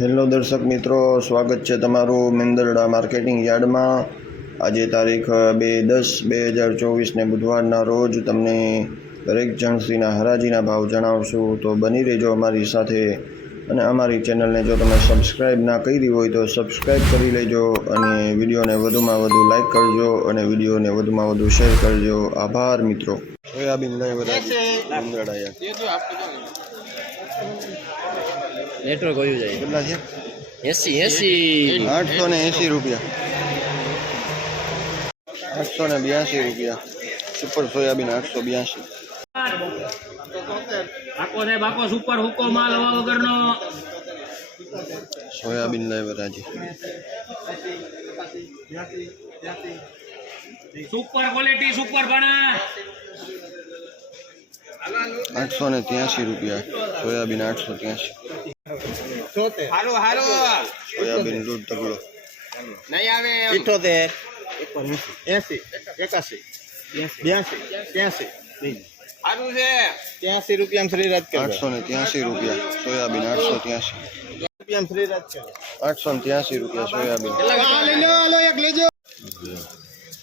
Hello દર્શક મિત્રો સ્વાગત છે તમારું મેંદરડા માર્કેટિંગ યાર્ડમાં. આજે તારીખ બે દસ બે હજાર ચોવીસને બુધવારના રોજ તમને દરેક જણસીના હરાજીના ભાવ જણાવશું. તો બની રહેજો અમારી સાથે અને અમારી ચેનલને જો તમે સબસ્ક્રાઈબ ના કરી હોય તો સબસ્ક્રાઈબ કરી લેજો અને વિડીયોને વધુમાં વધુ લાઇક કરજો અને વિડીયોને વધુમાં વધુ શેર કરજો. આભાર મિત્રો. સોયાબીન લઈ બધા નેટવર્ક હોયું જાય. કેટલા છે? એસી એસી. આઠસો ને એંસી રૂપિયા. આઠસો ને બ્યાસી રૂપિયા. સુપર સોયાબીન આઠસો બ્યાસી. આખો સાહેબ આખો સુપર હુકો માલ હવા વગરનો. સોયાબીન લાવ્યા રાજી સુપર ક્વોલિટી સુપર ભણા આઠસો ને ત્યાસી રૂપિયા. સોયાબીન આઠસો ત્યાસી. હાલો હાલો. સોયાબીન દૂધ તગડો. નહીં આવે ઇઠોતેર. એસી. એકાસી. બ્યાસી. ત્યાસી. સારું છે. ત્યાસી રૂપિયામાં શ્રીરાજ આઠસો ને ત્યાસી રૂપિયા. સોયાબીન આઠસો ત્યાસી. રૂપિયામાં શ્રીરાજ આઠસો ને ત્યાસી રૂપિયા સોયાબીન.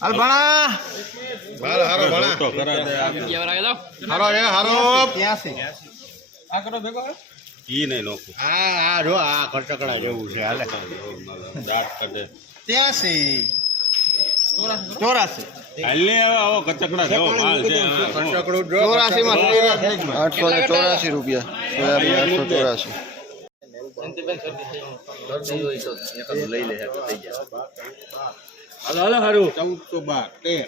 હાલ ભણા. હારો એ હારો ત્યાસી. હા આ જો આ ખટકડા જેવું છે હાલે. ત્યાસી. ચોરાસી. ચોરાસી. માં શ્રીરાજ થઈ ગયું. આઠસો ને ચોરાસી રૂપિયા. સોયાબીન આઠસો ચોરાસી. હાલો હાલો હારું. ચૌદસો બાર તેર.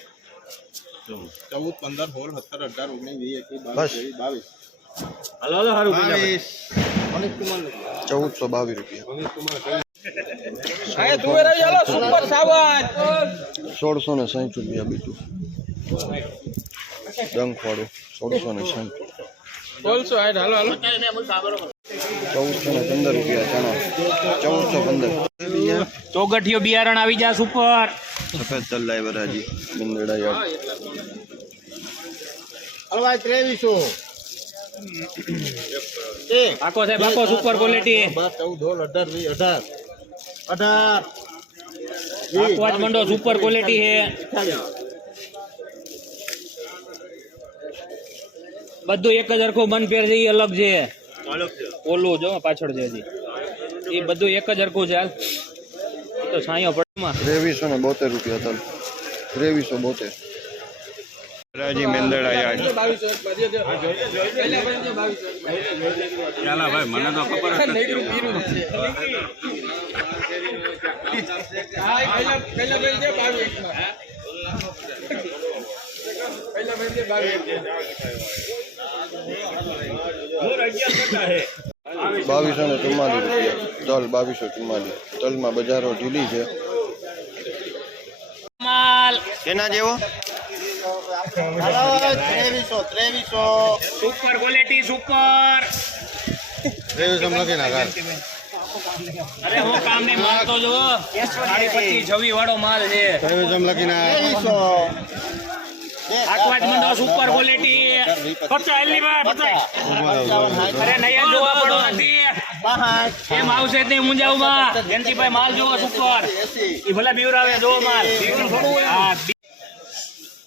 ચૌદ. પંદર સોળ સત્તર અઢાર ઓગણીસ વીસ એકવીસ બસ. બાવીસ બાવીસ. હાલો હાલો હારું બાવીસ. ચૌદસો બાવીસ રૂપિયા. સોળસો ને રૂપિયા બીજું. ડંખવાળું સોળસો ને સાઠ બોલશો હાલ હાલો હાલો. ચૌદસો ને પંદર રૂપિયા ચણા. ચૌદસો પંદર. ચોગઠિયો બિયારણ આવી જા સુપર. સફેદ તલ લાવ્યા રાજી બિંદડા હલવાય ત્રેવીસો. આખો સાહેબ આખો સુપર ક્વોલિટી ચૌદ સોળ અઢાર વીસ અઢાર અઢાર આખો મંડો સુપર ક્વોલિટી હે બધું એક જ હરખું મન ફેર છે એ અલગ છે. ઓલું જો પાછળ છે હજી. એ બધું એક જ હરખું છે હાલ. તો છાંયો પડમાં ત્રેવીસો ને બોતેર રૂપિયા ત્રેવીસો બોતેર. રાજી મેંદડા યાર્ડ બાવીસો ને ચુમ્માલીસ રૂપિયા. તલ બાવીસો ચુમ્માલીસ. તલમાં બજારો ઢીલી છે. કેના જેવો? ત્રેવીસો ત્રેવીસો. સુપર ક્વોલિટી સુપર ત્રેવીસો લખી નાખ અરે હું કામ નહીં માલ જો સાડી પચીસ છવ્વી વાળો માલ છે. ત્રેવીસો લખી નાખ. ત્રેવીસો. આકવાજ મંડો સુપર ક્વોલિટી ખર્ચો હેલી માં અરે નહીં જોવા પડો નથી. એમ આવશે મુંજાવમાં જયંતિભાઈ માલ જોવો સુપર એ ભલા બીવરાવે જોવો માલ. બીવરું થોડું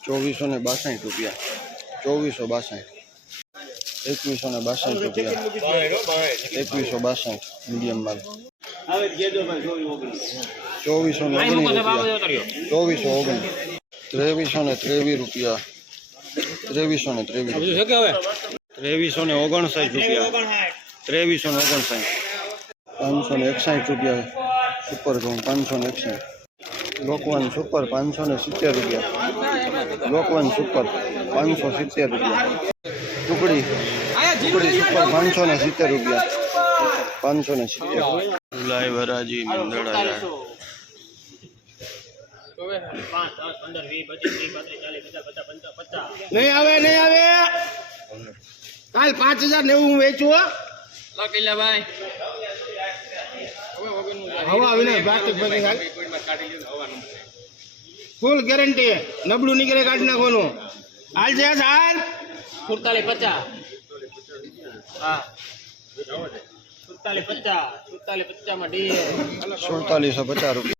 ચોવીસો ને બાસઠ રૂપિયા. ચોવીસો બાસઠ. એકવીસો ને બાસઠ રૂપિયા. એકવીસો બાસઠ મીડિયમ માલ ચોવીસો ને ઓગણીસ રૂપિયા. ચોવીસો ઓગણીસ. ત્રેવીસો ને ત્રેવીસ રૂપિયા. ત્રેવીસો ને ત્રેવીસ ત્રેવીસો ને ઓગણસાઠ રૂપિયા. ત્રેવીસો ને ઓગણસાઠ. પાંચસો ને એકસાઠ રૂપિયા. સુપર ઘઉં પાંચસો ને એકસાઠ. લોકવાન સુપર પાંચસો ને સિત્તેર રૂપિયા. લોકવાન સુપર પાંચસો સિત્તેર રૂપિયા. ટુકડી ટુકડી સુપર પાંચસો ને સિત્તેર રૂપિયા. પાંચસો ને સિત્તેર. લાઈ વરાજી મંદડા નહીં આવે નહીં આવે. કાલ પાંચ હજાર નેવું હું વેચું ભાઈ હવા આવીને પ્લાસ્ટિક ફૂલ ગેરંટી. નબળું નીકળે કાઢી નાખવાનું. હાલ છે હાલ. સુડતાલીસ પચાસ. હા. સુડતાલીસ પચાસ. સુડતાલીસ પચાસમાં ડી સુડતાલીસો પચાસ રૂપિયા.